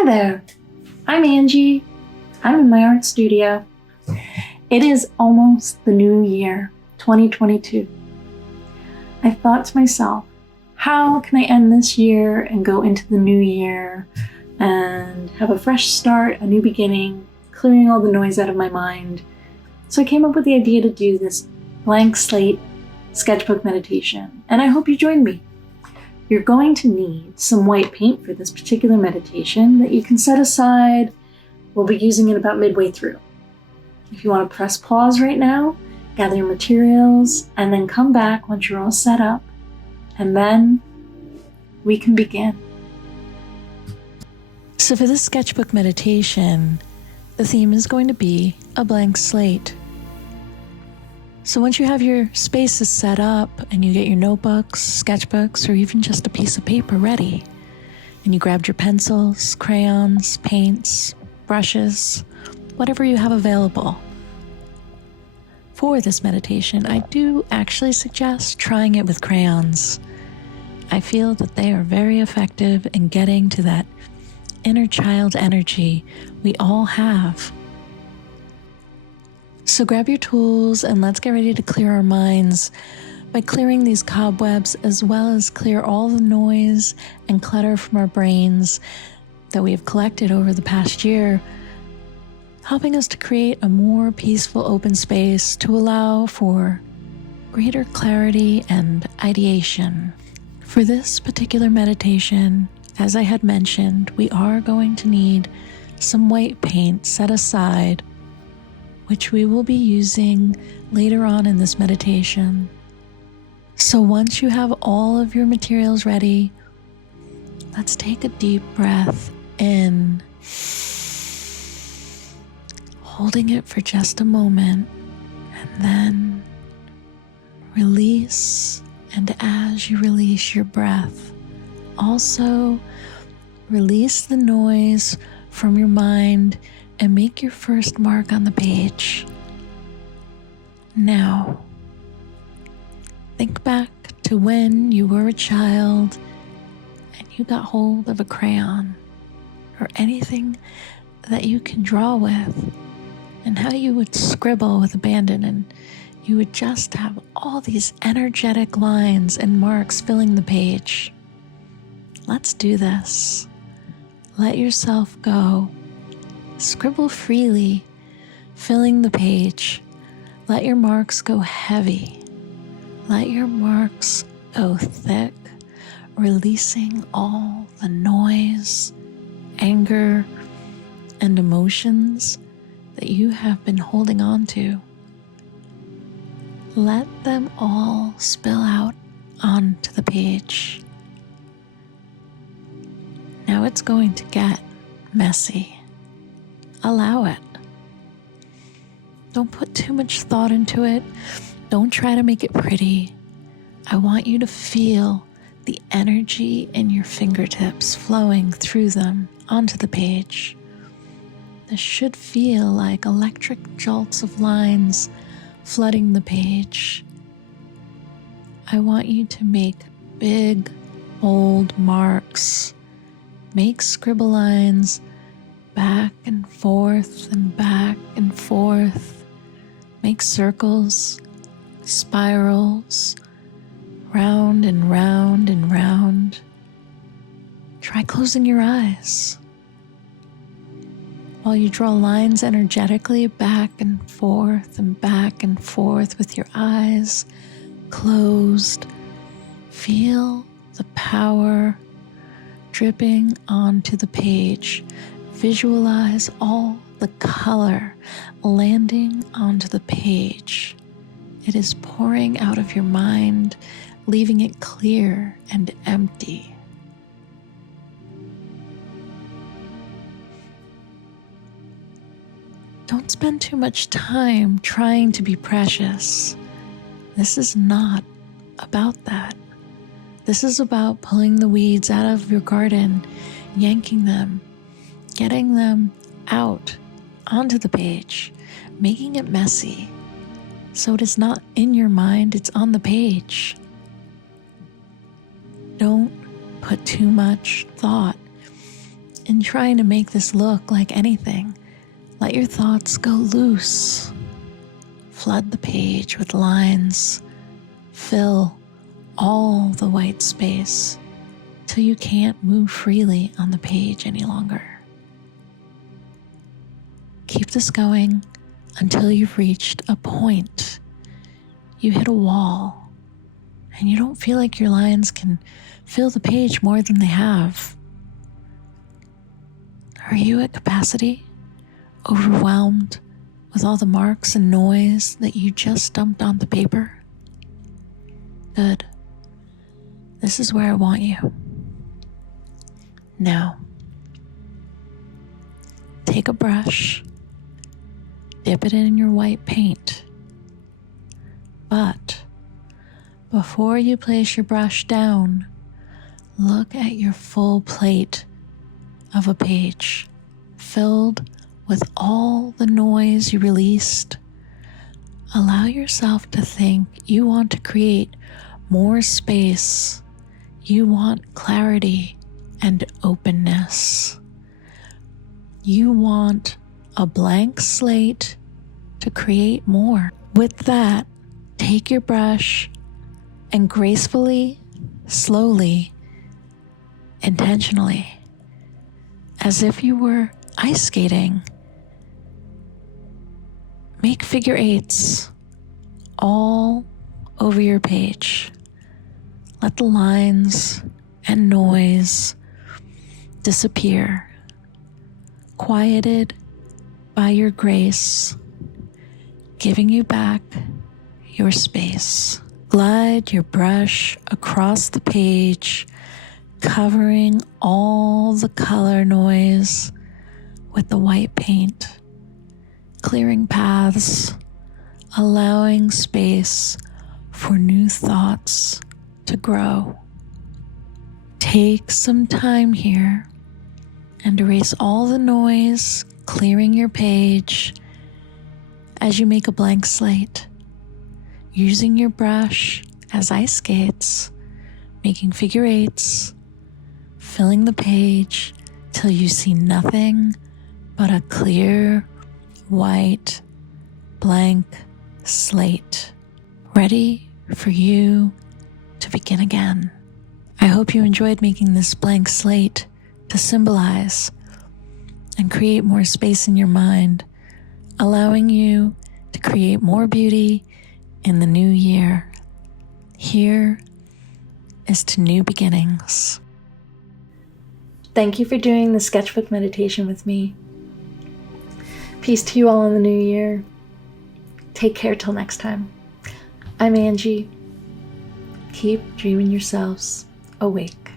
Hi there, I'm Angie. I'm in my art studio. It is almost the new year, 2022. I thought to myself, how can I end this year and go into the new year and have a fresh start, a new beginning, clearing all the noise out of my mind? So I came up with the idea to do this blank slate sketchbook meditation, and I hope you join me. You're going to need some white paint for this particular meditation that you can set aside. We'll be using it about midway through. If you want to press pause right now, gather your materials, and then come back once you're all set up, and then we can begin. So for this sketchbook meditation, the theme is going to be a blank slate. So once you have your spaces set up and you get your notebooks, sketchbooks, or even just a piece of paper ready, and you grabbed your pencils, crayons, paints, brushes, whatever you have available. For this meditation, I do actually suggest trying it with crayons. I feel that they are very effective in getting to that inner child energy we all have. So grab your tools and let's get ready to clear our minds by clearing these cobwebs, as well as clear all the noise and clutter from our brains that we have collected over the past year, helping us to create a more peaceful open space to allow for greater clarity and ideation. For this particular meditation, as I had mentioned, we are going to need some white paint set aside, which we will be using later on in this meditation. So once you have all of your materials ready, let's take a deep breath in, holding it for just a moment, and then release. And as you release your breath, also release the noise from your mind and make your first mark on the page. Now, think back to when you were a child and you got hold of a crayon or anything that you can draw with, and how you would scribble with abandon, and you would just have all these energetic lines and marks filling the page. Let's do this. Let yourself go. Scribble freely, filling the page. Let your marks go heavy. Let your marks go thick, releasing all the noise, anger, and emotions that you have been holding on to. Let them all spill out onto the page. Now it's going to get messy. Allow it. Don't put too much thought into it. Don't try to make it pretty. I want you to feel the energy in your fingertips flowing through them onto the page. This should feel like electric jolts of lines flooding the page. I want you to make big, bold marks. Make scribble lines back and forth and back and forth. Make circles, spirals, round and round and round. Try closing your eyes while you draw lines energetically back and forth with your eyes closed. Feel the power dripping onto the page. Visualize all the color landing onto the page. It is pouring out of your mind, leaving it clear and empty. Don't spend too much time trying to be precious. This is not about that. This is about pulling the weeds out of your garden, yanking them, getting them out onto the page, making it messy, so it is not in your mind, it's on the page. Don't put too much thought in trying to make this look like anything, let your thoughts go loose. Flood the page with lines. Fill all the white space till you can't move freely on the page any longer. Keep this going until you've reached a point. You hit a wall and you don't feel like your lines can fill the page more than they have. Are you at capacity? Overwhelmed with all the marks and noise that you just dumped on the paper? Good. This is where I want you. Now, take a brush, dip it in your white paint, but before you place your brush down, look at your full plate of a page filled with all the noise you released. Allow yourself to think you want to create more space. You want clarity and openness. You want a blank slate to create more. With that, take your brush and gracefully, slowly, intentionally, as if you were ice skating, make figure eights all over your page. Let the lines and noise disappear, quieted by your grace, giving you back your space. Glide your brush across the page, covering all the color noise with the white paint, clearing paths, allowing space for new thoughts to grow. Take some time here and erase all the noise, clearing your page as you make a blank slate, using your brush as ice skates, making figure eights, filling the page till you see nothing but a clear, white, blank slate, ready for you to begin again. I hope you enjoyed making this blank slate to symbolize and create more space in your mind, allowing you to create more beauty in the new year. Here is to new beginnings. Thank you for doing the sketchbook meditation with me. Peace to you all in the new year. Take care till next time. I'm Angie. Keep dreaming yourselves awake.